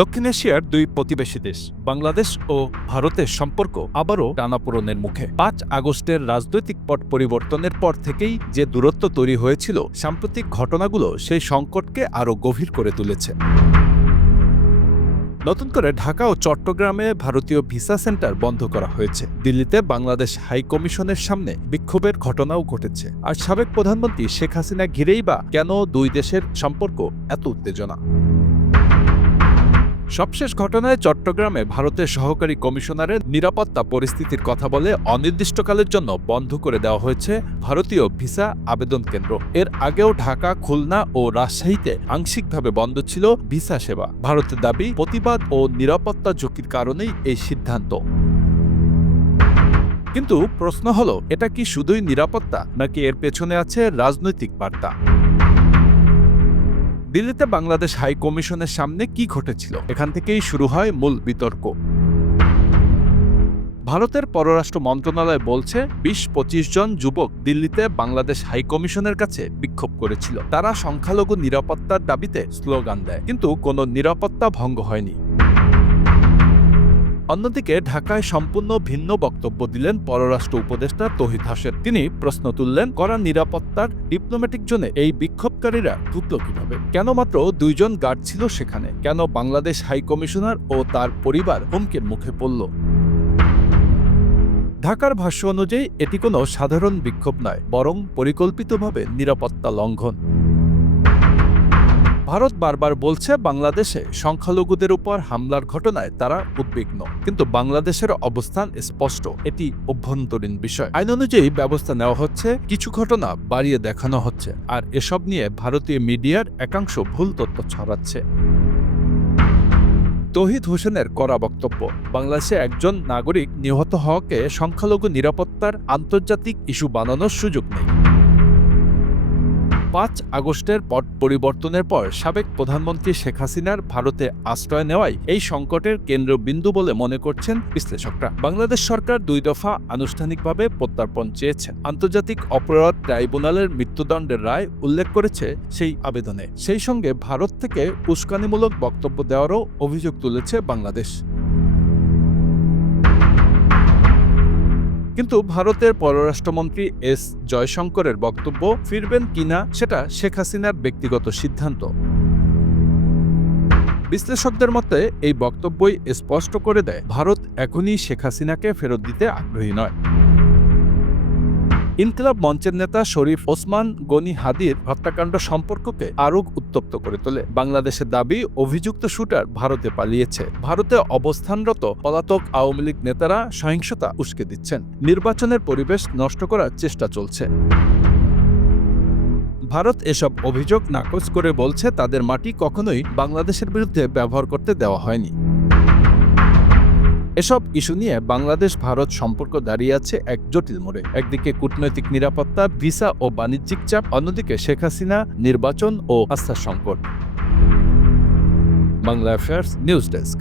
দক্ষিণ এশিয়ার দুই প্রতিবেশী দেশ, বাংলাদেশ ও ভারতের সম্পর্ক আবারও টানাপোড়নের মুখে। পাঁচ আগস্টের রাজনৈতিক পট পরিবর্তনের পর থেকেই যে দূরত্ব তৈরি হয়েছিল, সাম্প্রতিক ঘটনাগুলো সেই সংকটকে আরও গভীর করে তুলেছে। নতুন করে ঢাকা ও চট্টগ্রামে ভারতীয় ভিসা সেন্টার বন্ধ করা হয়েছে। দিল্লিতে বাংলাদেশ হাই কমিশনের সামনে বিক্ষোভের ঘটনাও ঘটেছে। আর সাবেক প্রধানমন্ত্রী শেখ হাসিনা ঘিরেই বা কেন দুই দেশের সম্পর্ক এত উত্তেজনা? সবশেষ ঘটনায় চট্টগ্রামে ভারতের সহকারী কমিশনারের নিরাপত্তা পরিস্থিতির কথা বলে অনির্দিষ্টকালের জন্য বন্ধ করে দেওয়া হয়েছে ভারতীয় ভিসা আবেদন কেন্দ্র। এর আগেও ঢাকা, খুলনা ও রাজশাহীতে আংশিকভাবে বন্ধ ছিল ভিসা সেবা। ভারতের দাবি, প্রতিবাদ ও নিরাপত্তা ঝুঁকির কারণেই এই সিদ্ধান্ত। কিন্তু প্রশ্ন হলো, এটা কি শুধুই নিরাপত্তা নাকি এর পেছনে আছে রাজনৈতিক বার্তা? দিল্লিতে বাংলাদেশ হাই কমিশনের সামনে কি ঘটেছিল? এখান থেকেই শুরু হয় মূল বিতর্ক। ভারতের পররাষ্ট্র মন্ত্রণালয় বলছে, বিশ পঁচিশ জন যুবক দিল্লিতে বাংলাদেশ হাই কমিশনের কাছে বিক্ষোভ করেছিল। তারা সংখ্যালঘু নিরাপত্তার দাবিতে স্লোগান দেয়, কিন্তু কোনো নিরাপত্তা ভঙ্গ হয়নি। অন্যদিকে ঢাকায় সম্পূর্ণ ভিন্ন বক্তব্য দিলেন পররাষ্ট্র উপদেষ্টা তহিদ হাসেন তিনি প্রশ্ন তুললেন করা নিরাপত্তার ডিপ্লোম্যাটিক জোনে এই বিক্ষোভকারীরা ঢুকল কীভাবে? কেন মাত্র দুইজন গার্ড ছিল সেখানে? কেন বাংলাদেশ হাই কমিশনার ও তার পরিবার হুমকির মুখে পড়ল? ঢাকার ভাষ্য অনুযায়ী এটি কোনো সাধারণ বিক্ষোভ নয়, বরং পরিকল্পিতভাবে নিরাপত্তা লঙ্ঘন। ভারত বারবার বলছে বাংলাদেশে সংখ্যালঘুদের উপর হামলার ঘটনায় তারা উদ্বিগ্ন। কিন্তু বাংলাদেশের অবস্থান স্পষ্ট, এটি অভ্যন্তরীণ বিষয়। আইন অনুযায়ী ব্যবস্থা নেওয়া হচ্ছে, কিছু ঘটনা বাড়িয়ে দেখানো হচ্ছে, আর এসব নিয়ে ভারতীয় মিডিয়ার একাংশ ভুল তথ্য ছড়াচ্ছে। তহিদ হোসেনের করা বক্তব্য, বাংলাদেশে একজন নাগরিক নিহত হওয়াকে সংখ্যালঘু নিরাপত্তার আন্তর্জাতিক ইস্যু বানানোর সুযোগ নেই। পাঁচ আগস্টের পট পরিবর্তনের পর সাবেক প্রধানমন্ত্রী শেখ হাসিনার ভারতে আশ্রয় নেওয়াই এই সংকটের কেন্দ্রবিন্দু বলে মনে করছেন বিশ্লেষকরা। বাংলাদেশ সরকার দুই দফা আনুষ্ঠানিকভাবে প্রত্যার্পণ চেয়েছেন। আন্তর্জাতিক অপরাধ ট্রাইব্যুনালের মৃত্যুদণ্ডের রায় উল্লেখ করেছে সেই আবেদনে। সেই সঙ্গে ভারত থেকে উস্কানিমূলক বক্তব্য দেওয়ারও অভিযোগ তুলেছে বাংলাদেশ। কিন্তু ভারতের পররাষ্ট্রমন্ত্রী এস জয়শঙ্করের বক্তব্য, ফিরবেন কিনা সেটা শেখ হাসিনার ব্যক্তিগত সিদ্ধান্ত। বিশ্লেষকদের মতে, এই বক্তব্যই স্পষ্ট করে দেয়, ভারত এখনই শেখ হাসিনাকে ফেরত দিতে আগ্রহী নয়। ইনকিলাব মঞ্চের নেতা শরীফ ওসমান গনি হাদির হত্যাকাণ্ড সম্পর্ককে আরও উত্তপ্ত করে তোলে। বাংলাদেশের দাবি, অভিযুক্ত শুটার ভারতে পালিয়েছে। ভারতে অবস্থানরত পলাতক আওয়ামী লীগ নেতারা সহিংসতা উস্কে দিচ্ছেন। নির্বাচনের পরিবেশ নষ্ট করার চেষ্টা চলছে। ভারত এসব অভিযোগ নাকচ করে বলছে তাদের মাটি কখনোই বাংলাদেশের বিরুদ্ধে ব্যবহার করতে দেওয়া হয়নি। এসব ইস্যু নিয়ে বাংলাদেশ ভারত সম্পর্ক দাঁড়িয়ে আছে এক জটিল মোড়ে। একদিকে কূটনৈতিক নিরাপত্তা, ভিসা ও বাণিজ্যিক চাপ, অন্যদিকে শেখ হাসিনা নির্বাচন ও আস্থার সংকট। Bangla affairs news desk.